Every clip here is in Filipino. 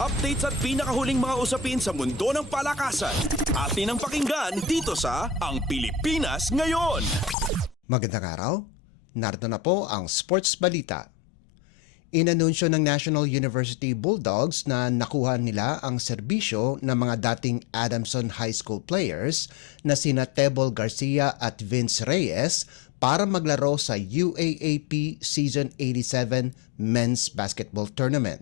Updates at pinakahuling mga usapin sa mundo ng palakasan. Atin ang pakinggan dito sa Ang Pilipinas Ngayon. Magandang araw. Narito na po ang Sports Balita. Inanunsyo ng National University Bulldogs na nakuha nila ang serbisyo ng mga dating Adamson High School players na sina Tebol Garcia at Vince Reyes para maglaro sa UAAP Season 87 Men's Basketball Tournament.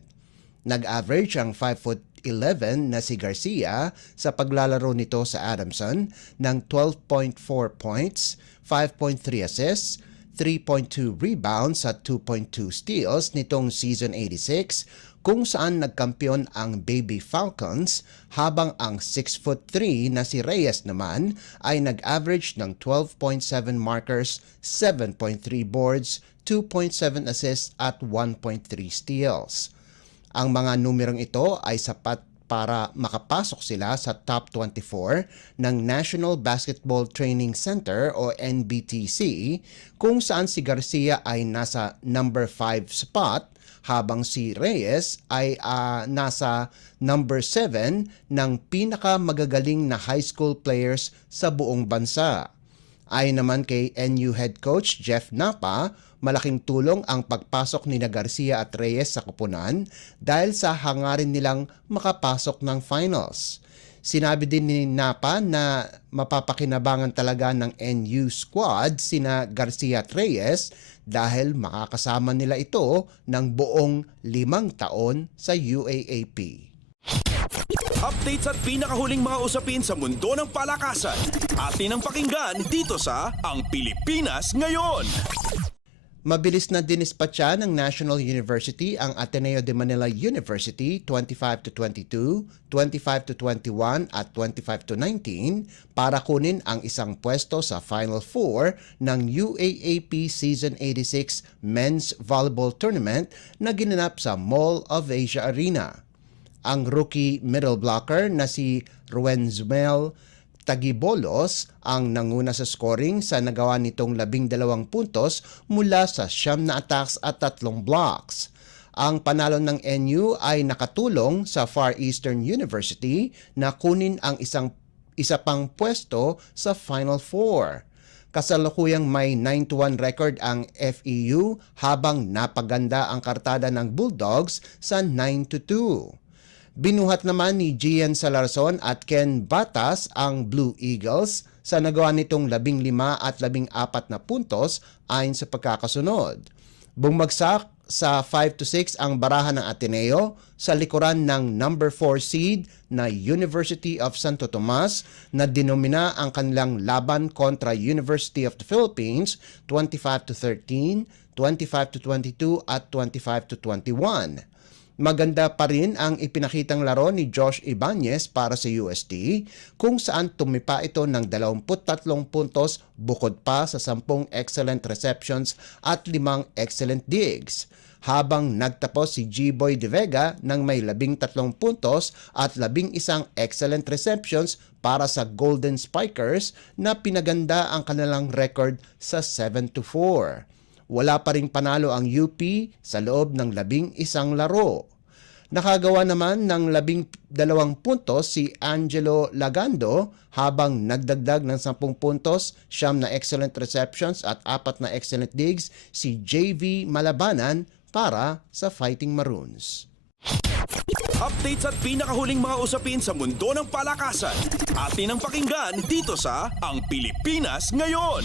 Nag-average ang 5'11" na si Garcia sa paglalaro nito sa Adamson ng 12.4 points, 5.3 assists, 3.2 rebounds at 2.2 steals nitong Season 86 kung saan nagkampiyon ang Baby Falcons habang ang 6'3" na si Reyes naman ay nag-average ng 12.7 markers, 7.3 boards, 2.7 assists at 1.3 steals. Ang mga numerong ito ay sapat para makapasok sila sa top 24 ng National Basketball Training Center o NBTC kung saan si Garcia ay nasa number 5 spot habang si Reyes ay nasa number 7 ng pinakamagagaling na high school players sa buong bansa. Ayon naman kay NU head coach Jeff Napa, malaking tulong ang pagpasok ni Garcia at Reyes sa koponan dahil sa hangarin nilang makapasok ng finals. Sinabi din ni Napa na mapapakinabangan talaga ng NU squad sina Garcia at Reyes dahil makakasama nila ito ng buong 5 taon sa UAAP. Updates at pinakahuling mga usapin sa mundo ng palakasan. Atin ang pakinggan dito sa Ang Pilipinas Ngayon. Mabilis na dinispatcha ng National University ang Ateneo de Manila University 25-22, 25-21 at 25-19 para kunin ang isang pwesto sa Final Four ng UAAP Season 86 Men's Volleyball Tournament na ginanap sa Mall of Asia Arena. Ang rookie middle blocker na si Ruenzmel Tagibolos ang nanguna sa scoring sa nagawa nitong 12 puntos mula sa 9 na attacks at 3 blocks. Ang panalo ng NU ay nakatulong sa Far Eastern University na kunin ang isa pang pwesto sa Final Four. Kasalukuyang may 9-1 record ang FEU habang napaganda ang kartada ng Bulldogs sa 9-2. Binuhat naman ni Gian Salarson at Ken Batas ang Blue Eagles sa nagawa nitong 15 at 14 na puntos ayon sa pagkakasunod. Bumagsak sa 5-6 ang barahan ng Ateneo sa likuran ng number 4 seed na University of Santo Tomas na dinomina ang kanilang laban kontra University of the Philippines 25-13, 25-22 at 25-21. Maganda pa rin ang ipinakitang laro ni Josh Ibanez para sa UST kung saan tumipa ito ng 23 puntos bukod pa sa 10 excellent receptions at 5 excellent digs. Habang nagtapos si G-Boy De Vega ng may 13 puntos at 11 excellent receptions para sa Golden Spikers na pinaganda ang kanilang record sa 7-4. Wala pa ring panalo ang UP sa loob ng 11 laro. Nakagawa naman ng 12 puntos si Angelo Lagando habang nagdagdag ng 10 puntos, 9 na excellent receptions at 4 na excellent digs si JV Malabanan para sa Fighting Maroons. Updates at pinakahuling mga usapin sa mundo ng palakasan. Atin ang pakinggan dito sa Ang Pilipinas Ngayon.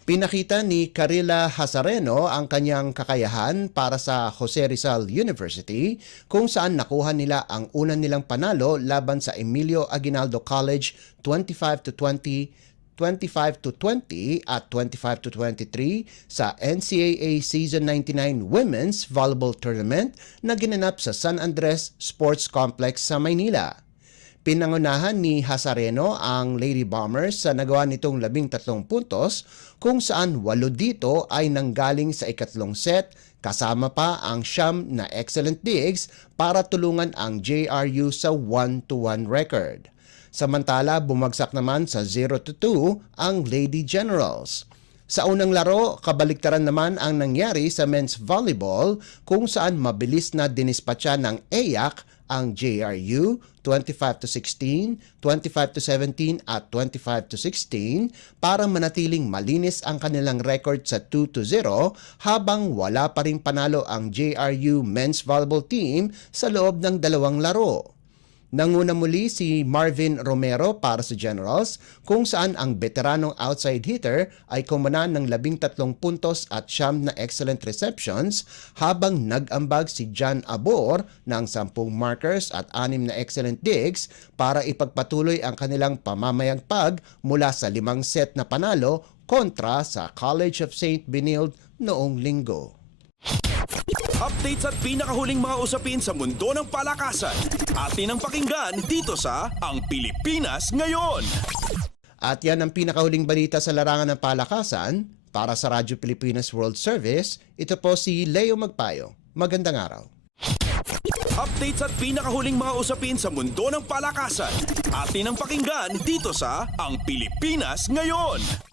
Pinakita ni Carila Hazareno ang kanyang kakayahan para sa Jose Rizal University kung saan nakuha nila ang una nilang panalo laban sa Emilio Aguinaldo College 25-20, 25-20 at 25-23 sa NCAA Season 99 Women's Volleyball Tournament na ginanap sa San Andres Sports Complex sa Maynila. Pinangunahan ni Hazareno ang Lady Bombers sa nagawa nitong 13 puntos kung saan 8 dito ay nanggaling sa ikatlong set kasama pa ang 9 na excellent digs para tulungan ang JRU sa 1-1 record. Samantala, bumagsak naman sa 0-2 ang Lady Generals. Sa unang laro, kabaliktaran naman ang nangyari sa men's volleyball kung saan mabilis na dinispatcha ng EYAC ang JRU 25-16, 25-17 at 25-16 para manatiling malinis ang kanilang record sa 2-0 habang wala pa ring panalo ang JRU men's volleyball team sa loob ng dalawang laro. Nanguna muli si Marvin Romero para sa Generals kung saan ang veteranong outside hitter ay kumanan ng 13 puntos at 9 na excellent receptions habang nag-ambag si John Abor ng 10 markers at 6 na excellent digs para ipagpatuloy ang kanilang pamamayagpag mula sa 5 set na panalo kontra sa College of St. Benilde noong linggo. Updates at pinakahuling mga usapin sa mundo ng palakasan. Atin ang pakinggan dito sa Ang Pilipinas Ngayon. At yan ang pinakahuling balita sa larangan ng palakasan. Para sa Radyo Pilipinas World Service, ito po si Leo Magpayo. Magandang araw. Updates at pinakahuling mga usapin sa mundo ng palakasan. Atin ang pakinggan dito sa Ang Pilipinas Ngayon.